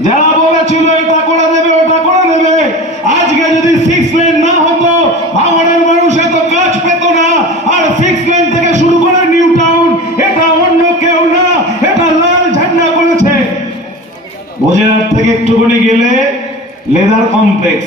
যারা বলেছিল এটা করে দেবে ওটা করে দেবে আজকে যদি সিক্স লেন না হতো ভাঙড়ের মানুষ এত কাজ পেত না। আর সিক্স লেন থেকে শুরু করে নিউ টাউন এটা অন্য কেউ না, এটা লাল ঝান্ডা করেছে। বোঝেরহাট থেকে একটুখানি গেলে লেদার কমপ্লেক্স।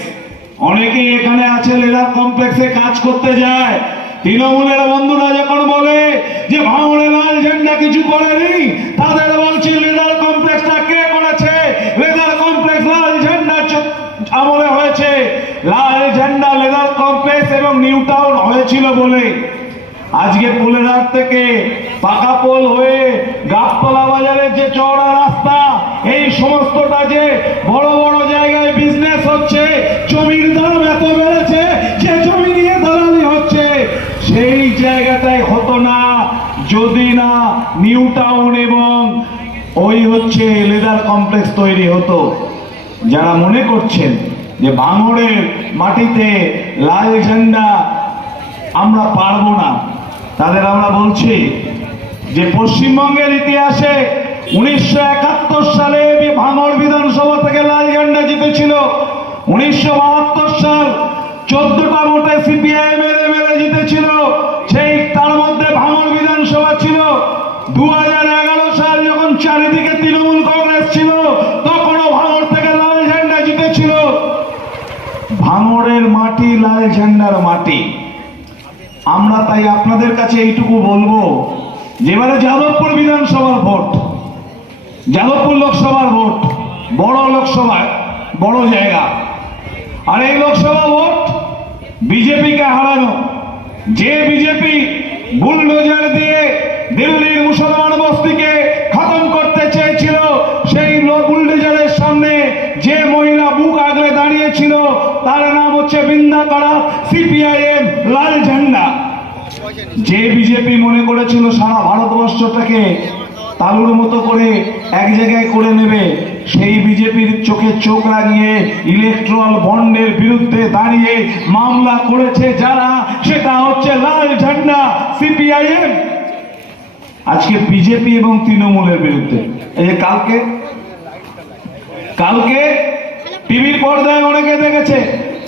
অনেকেই এখানে আছে, লেদার কমপ্লেক্সে কাজ করতে যায়। তৃণমূলের বন্ধুরা যখন বলে যে ভাঙড়ে লাল ঝান্ডা কিছু করেনি তাদের বলছি লেদার কমপ্লেক্সটা কে করেছে লেদার কমপ্লেক্স লাল ঝান্ডা চ- আমলে হয়েছে লাল ঝান্ডা লেদার কমপ্লেক্স এবং নিউ টাউন হয়েছিল বলে আজকে পুলেরহাট থেকে পাকা পোল হয়ে গাবতলা বাজারের যে চওড়া রাস্তা, এই সমস্তটা যে বড় বড় জায়গায় বিজনেস হচ্ছে, জমির দাম এত বেড়েছে, যে জমি নিয়ে দালালি হচ্ছে, সেই জায়গাটাই হতো না, যদি না নিউ টাউন এবং ওই হচ্ছে লেদার কমপ্লেক্স তৈরি হতো। যারা মনে করছেন যে ভাঙড়ের মাটিতে লাল ঝান্ডা আমরা পারব না তাদের আমরা বলছি যে পশ্চিমবঙ্গের ইতিহাসে উনিশশো একাত্তর সালে ভাঙড় বিধানসভা থেকে লাল ঝান্ডা জিতেছিল। উনিশশো বাহাত্তর সাল চোদ্দটা ভোটে সিপিআইএম এর এমএলএ জিতেছিল। সেই তার মধ্যে ভাঙড় বিধানসভা ছিল। দু হাজার এগারো সাল যখন চারিদিকে তৃণমূল কংগ্রেস ছিল, তখনও ভাঙড় থেকে লাল ঝান্ডা জিতেছিল। ভাঙড়ের মাটি লাল ঝান্ডার মাটি। আমরা তাই আপনাদের কাছে এইটুকু বলব যে এবারে যাদবপুর বিধানসভার ভোট, যাদবপুর লোকসভার ভোট, বড় লোকসভা বড় জায়গা। আর এই লোকসভা ভোট বিজেপিকে হারানো। যে বিজেপি বুলডোজার দিয়ে আগলে তার নাম হচ্ছে বৃন্দা করা, সিপিআইএম লাল ঝান্ডা। যে বিজেপি মনে করেছিল সারা ভারতবর্ষটাকে তালুর মতো করে এক জায়গায় করে নেবে, সেই বিজেপির চোখে চোখ লাগিয়ে ইলেকট্রাল বন্ডের বিরুদ্ধে দাঁড়িয়ে মামলা করেছে যারা, সেটা হচ্ছে লাল ঝান্ডা, সিপিআইএম। আজকে বিজেপি এবং তৃণমূলের বিরুদ্ধে। এই যে কালকে? কালকে টিভির পর্দায় অনেকে দেখেছে,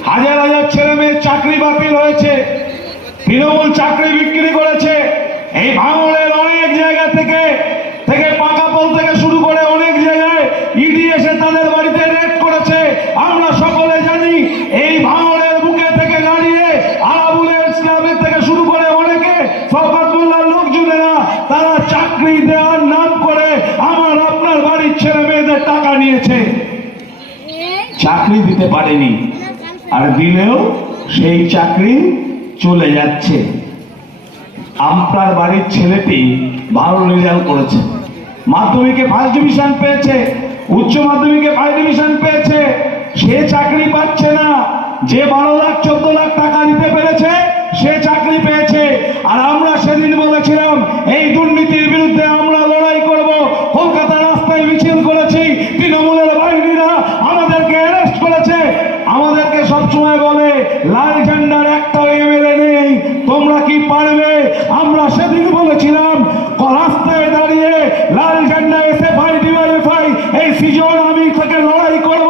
হাজার হাজার ছেলে মেয়ের চাকরি বাতিল হয়েছে, তৃণমূল চাকরি বিক্রি করেছে। এই ভাঙড়ের অনেক জায়গা থেকে থেকে পাকা পোল থেকে শুরু করে অনেক জায়গায় ইডি এসে তাদের বাড়িতে রেড করেছে। আমরা সকলে জানি, এই ভাঙড়ের বুকে থেকে দাঁড়িয়ে আরাবুলের ইসলামের থেকে শুরু করে অনেকে শওকত লোকজনেরা তারা চাকরি দেওয়ার নাম করে আমার আপনার বাড়ির ছেলে মেয়েদের টাকা নিয়েছে। চাকরি দিতে পারেনি। আর দিলেও সেই চাকরি চলে যাচ্ছে। আপনার বাড়ির ছেলেটি ভালো রেজাল্ট করেছে। মাধ্যমিকে ফার্স্ট ডিভিশন পেয়েছে, উচ্চ মাধ্যমিকে ফার্স্ট ডিভিশন পেয়েছে। সে চাকরি পাচ্ছে না। যে বারো লাখ, চোদ্দ লাখ টাকা দিতে পেরেছে, সে চাকরি পেয়েছে। আর আমরা সেদিন বলেছিলাম, এই দুর্নীতির বিরুদ্ধে আমরা লড়াই করব কলকাতা রাস্তায় মিছিল করেছি তৃণমূলের বাহিনীরা আমাদেরকে অ্যারেস্ট করেছে আমাদেরকে সবসময় বলে লাল ঝান্ডার একটা এমএলএ নেই তোমরা কি পারবে আমরা সেদিন বলেছিলাম ক- রাস্তায় দাঁড়িয়ে লাল ঝান্ডা এসে ফাই সিজন আমি থেকে লড়াই করব।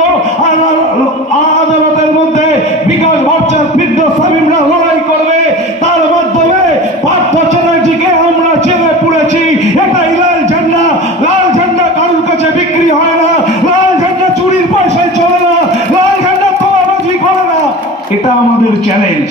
আদালতের মধ্যে বিকাশ ভট্টাচার্য বৃদ্ধ সামিমরা লড়াই করবে। তার মাধ্যমে পার্থ চ্যাটার্জিকে আমরা জেলে পুড়েছি। এটাই লাল ঝান্ডা। লাল ঝান্ডা কারোর কাছে বিক্রি হয় না। লাল ঝান্ডা চুরির পয়সায় চলে না। লাল ঝান্ডা তোলাবাজি করে না। এটা আমাদের চ্যালেঞ্জ